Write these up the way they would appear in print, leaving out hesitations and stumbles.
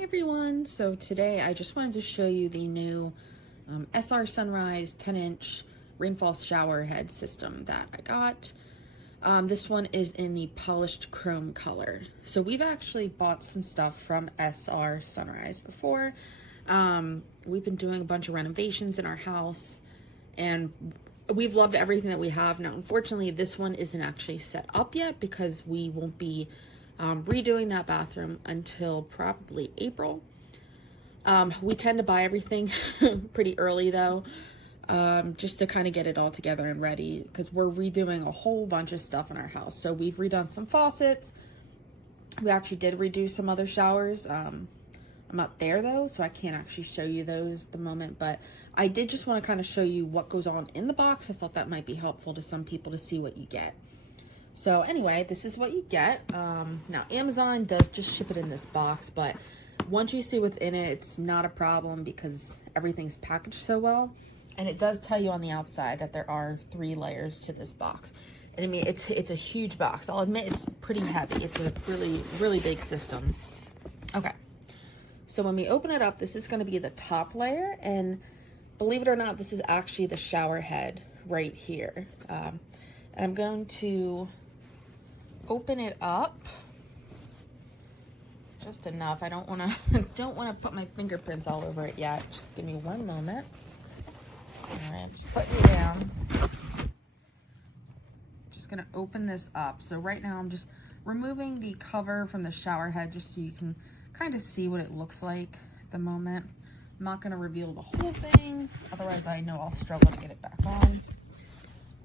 everyone. So today I just wanted to show you the new SR Sunrise 10-inch Rainfall shower head system that I got. This one is in the polished chrome color. So we've actually bought some stuff from SR Sunrise before. We've been doing a bunch of renovations in our house and we've loved everything that we have. Now, unfortunately, this one isn't actually set up yet because we won't be redoing that bathroom until probably April. We tend to buy everything pretty early though, just to kind of get it all together and ready because we're redoing a whole bunch of stuff in our house. So we've redone some faucets. We actually did redo some other showers. I'm not there though, so I can't actually show you those at the moment, but I did just want to kind of show you what goes on in the box. I thought that might be helpful to some people to see what you get. So anyway, this is what you get. Now Amazon does just ship it in this box, but once you see what's in it, it's not a problem because everything's packaged so well. And it does tell you on the outside that there are 3 layers to this box. And I mean, it's a huge box. I'll admit it's pretty heavy. It's a really, really big system. Okay. So when we open it up, this is going to be the top layer. And believe it or not, this is actually the shower head right here. And I'm going to open it up just enough. I don't want to put my fingerprints all over it yet. Just give me one moment. All right, I'm just putting it down. Just gonna open this up. So right now I'm just removing the cover from the shower head just so you can kind of see what it looks like at the moment. I'm not gonna reveal the whole thing, otherwise I know I'll struggle to get it back on.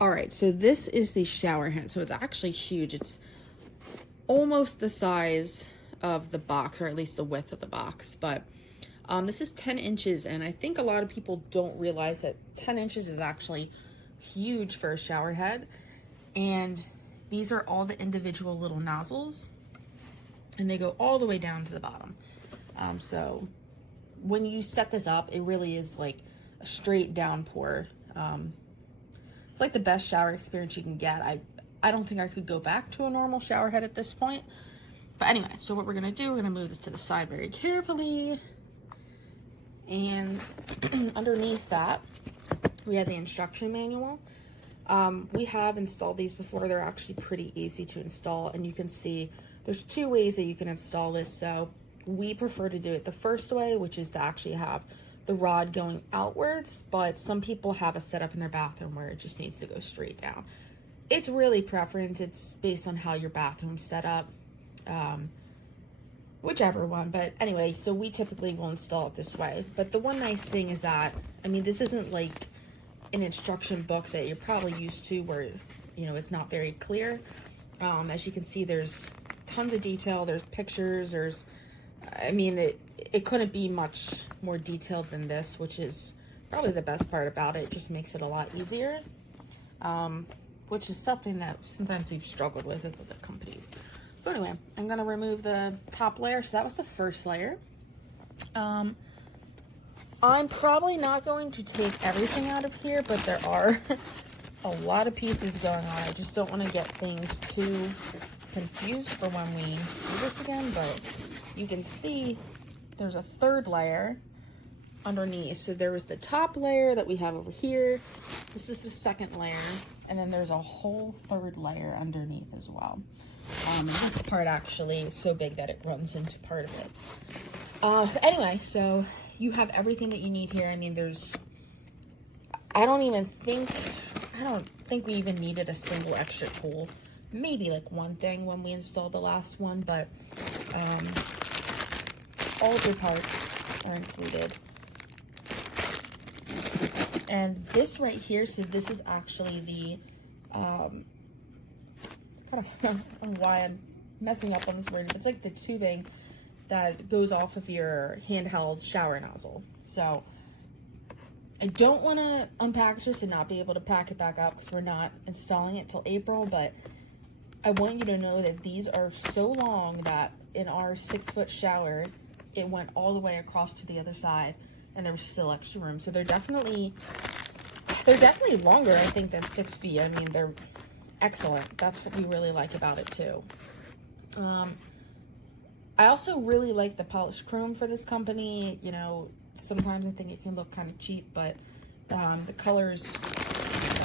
All right, so this is the shower head. So it's actually huge. It's almost the size of the box, or at least the width of the box. But this is 10 inches, and I think a lot of people don't realize that 10 inches is actually huge for a shower head. And these are all the individual little nozzles, and they go all the way down to the bottom. So when you set this up, it really is like a straight downpour. It's like the best shower experience you can get. I don't think I could go back to a normal shower head at this point. But anyway, so what we're gonna do, we're gonna move this to the side very carefully. And underneath that, we have the instruction manual. We have installed these before. They're actually pretty easy to install, and you can see there's 2 ways that you can install this. So we prefer to do it the first way, which is to actually have the rod going outwards, but some people have a setup in their bathroom where it just needs to go straight down. It's really preference. It's based on how your bathroom's set up, whichever one. But anyway, so we typically will install it this way. But the one nice thing is that, I mean, this isn't like an instruction book that you're probably used to where, you know, it's not very clear. As you can see, there's tons of detail. There's pictures. There's, I mean, it couldn't be much more detailed than this, which is probably the best part about it. It just makes it a lot easier, which is something that sometimes we've struggled with other companies. So anyway, I'm going to remove the top layer. So that was the first layer. I'm probably not going to take everything out of here, but there are a lot of pieces going on. I just don't want to get things too confused for when we do this again, but you can see there's a 3rd layer underneath. So there was the top layer that we have over here. This is the 2nd layer, and then there's a whole 3rd layer underneath as well. And this part actually is so big that it runs into part of it. Anyway, so you have everything that you need here. I mean, I don't think we even needed a single extra tool. Maybe like one thing when we installed the last one, but all of your parts are included. And this right here, so this is actually the, I don't know why I'm messing up on this word. It's like the tubing that goes off of your handheld shower nozzle. So I don't want to unpackage this and not be able to pack it back up because we're not installing it till April, but I want you to know that these are so long that in our 6-foot shower, it went all the way across to the other side and there was still extra room. So they're definitely longer, I think, than 6 feet. I mean, they're excellent. That's what we really like about it too. I also really like the polished chrome for this company. You know, sometimes I think it can look kind of cheap, but the colors,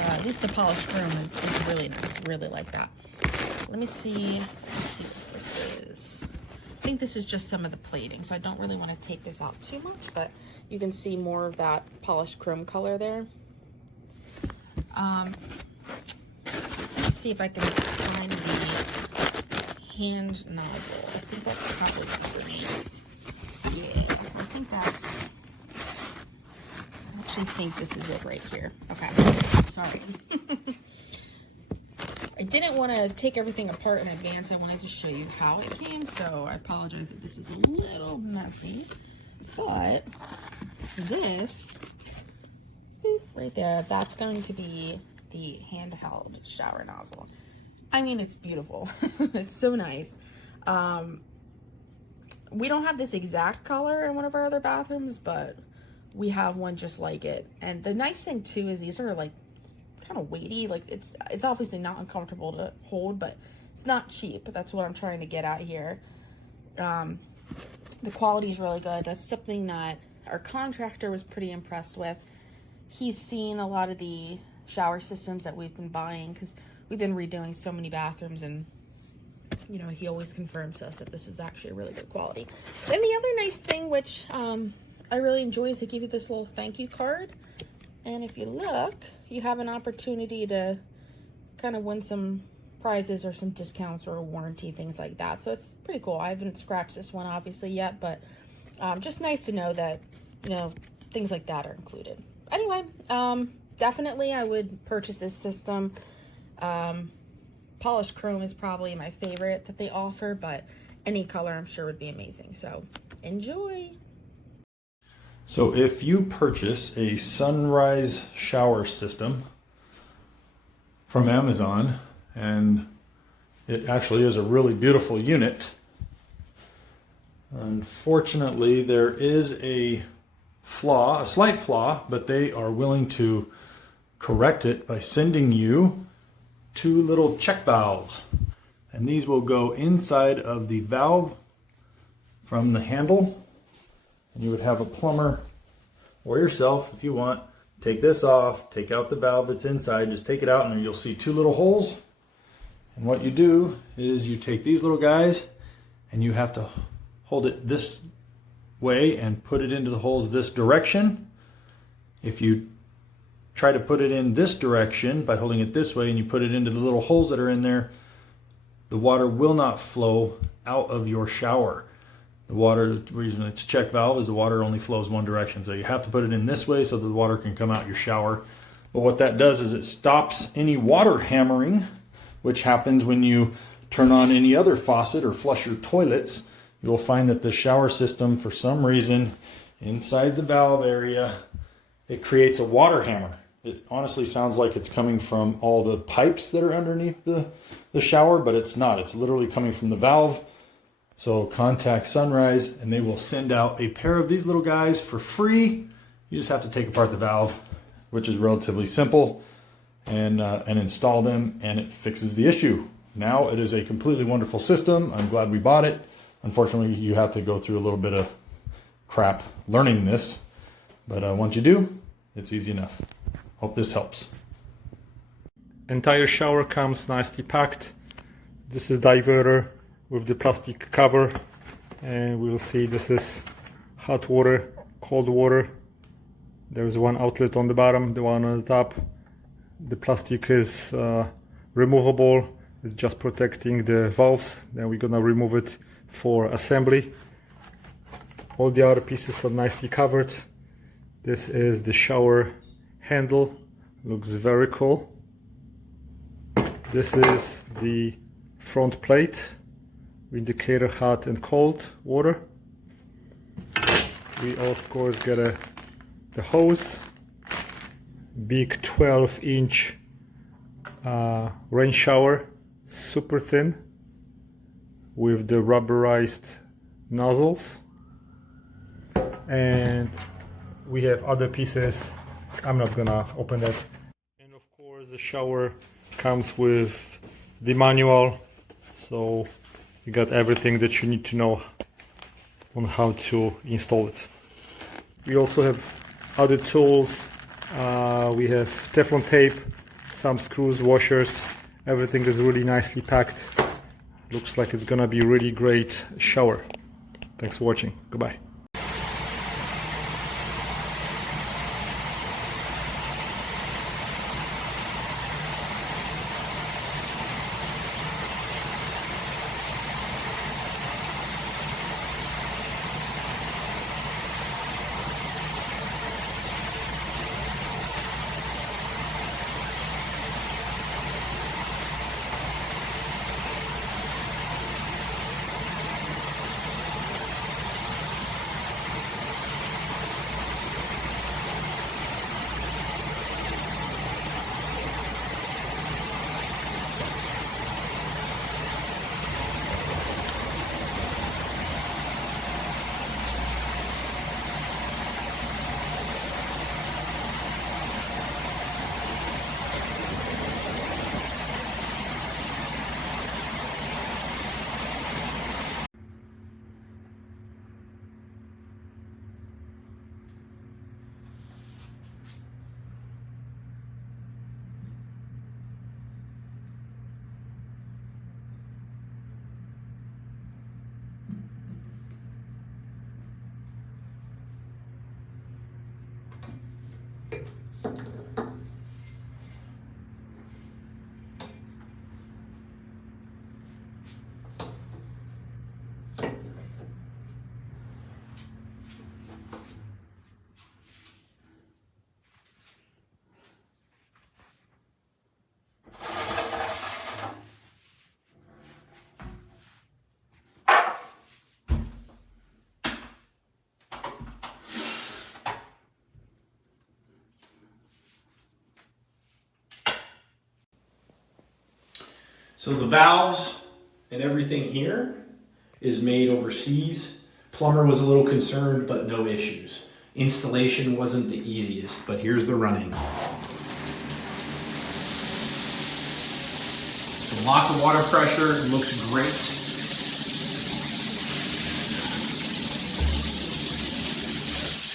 at least the polished chrome is really nice. Really like that. Let me see what this is. I think this is just some of the plating, so I don't really want to take this out too much, but you can see more of that polished chrome color there. Let's see if I can find the hand nozzle. I think that's probably good. Yeah, so I think that's, I actually think this is it right here. Okay, sorry. I didn't want to take everything apart in advance. I wanted to show you how it came, so I apologize if this is a little messy. But this, right there, that's going to be the handheld shower nozzle. I mean, it's beautiful. It's so nice. We don't have this exact color in one of our other bathrooms, but we have one just like it. And the nice thing too is these are like kind of weighty. Like it's obviously not uncomfortable to hold, but it's not cheap. That's what I'm trying to get at here. The quality is really good. That's something that our contractor was pretty impressed with. He's seen a lot of the shower systems that we've been buying because we've been redoing so many bathrooms, and you know, he always confirms to us that this is actually a really good quality. And the other nice thing, which I really enjoy, is they give you this little thank you card. And if you look, you have an opportunity to kind of win some prizes or some discounts or a warranty, things like that. So it's pretty cool. I haven't scratched this one obviously yet, but just nice to know that, you know, things like that are included. Anyway, definitely I would purchase this system. Polished chrome is probably my favorite that they offer, but any color I'm sure would be amazing. So enjoy. So if you purchase a Sunrise shower system from Amazon, and it actually is a really beautiful unit, unfortunately there is a flaw, a slight flaw, but they are willing to correct it by sending you 2 little check valves. And these will go inside of the valve from the handle. And you would have a plumber or yourself, if you want, take this off, take out the valve that's inside, just take it out, and then you'll see 2 little holes. And what you do is you take these little guys and you have to hold it this way and put it into the holes this direction. If you try to put it in this direction by holding it this way and you put it into the little holes that are in there, the water will not flow out of your shower. The water, the reason it's a check valve is the water only flows one direction. So you have to put it in this way so the water can come out your shower. But what that does is it stops any water hammering, which happens when you turn on any other faucet or flush your toilets. You'll find that the shower system, for some reason, inside the valve area, it creates a water hammer. It honestly sounds like it's coming from all the pipes that are underneath the shower, but it's not. It's literally coming from the valve. So contact Sunrise and they will send out a pair of these little guys for free. You just have to take apart the valve, which is relatively simple, and install them, and it fixes the issue. Now it is a completely wonderful system. I'm glad we bought it. Unfortunately, you have to go through a little bit of crap learning this, but once you do, it's easy enough. Hope this helps. Entire shower comes nicely packed. This is diverter with the plastic cover, and we'll see this is hot water, cold water. There's one outlet on the bottom, the one on the top. The plastic is removable. It's just protecting the valves. Then we're gonna remove it for assembly. All the other pieces are nicely covered. This is the shower handle. Looks very cool. This is the front plate, indicator hot and cold water. We of course get the hose, big 12-inch rain shower, super thin, with the rubberized nozzles. And we have other pieces. I'm not gonna open that. And of course the shower comes with the manual, so You got everything that you need to know on how to install it. We also have other tools. We have Teflon tape, some screws, washers. Everything is really nicely packed. Looks like it's gonna be a really great shower. Thanks for watching. Goodbye. So the valves and everything here is made overseas. Plumber was a little concerned, but no issues. Installation wasn't the easiest, but here's the running. So lots of water pressure, it looks great.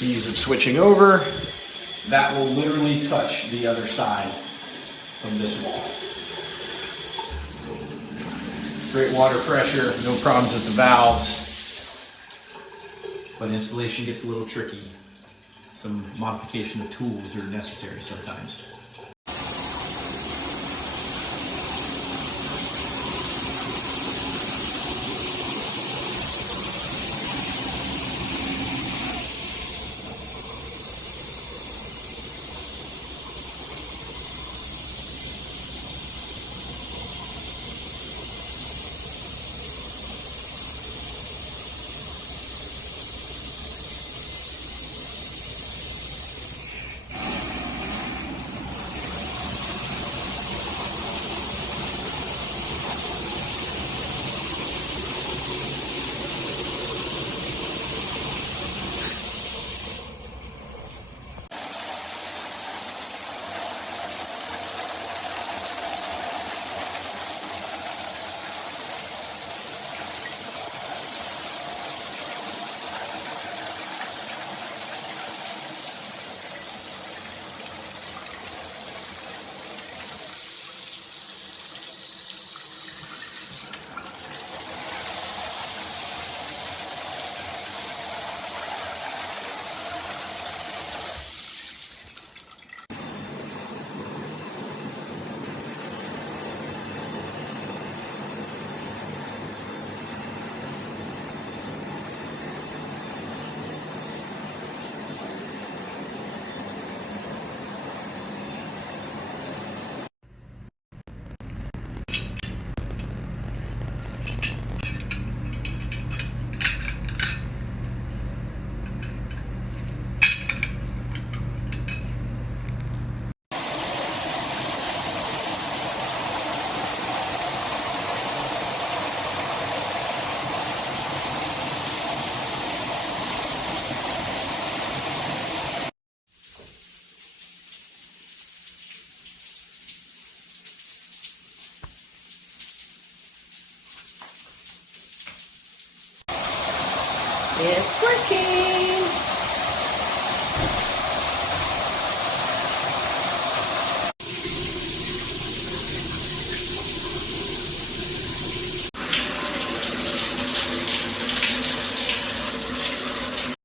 Ease of switching over. That will literally touch the other side of this wall. Great water pressure, no problems with the valves, but installation gets a little tricky. Some modification of tools are necessary sometimes.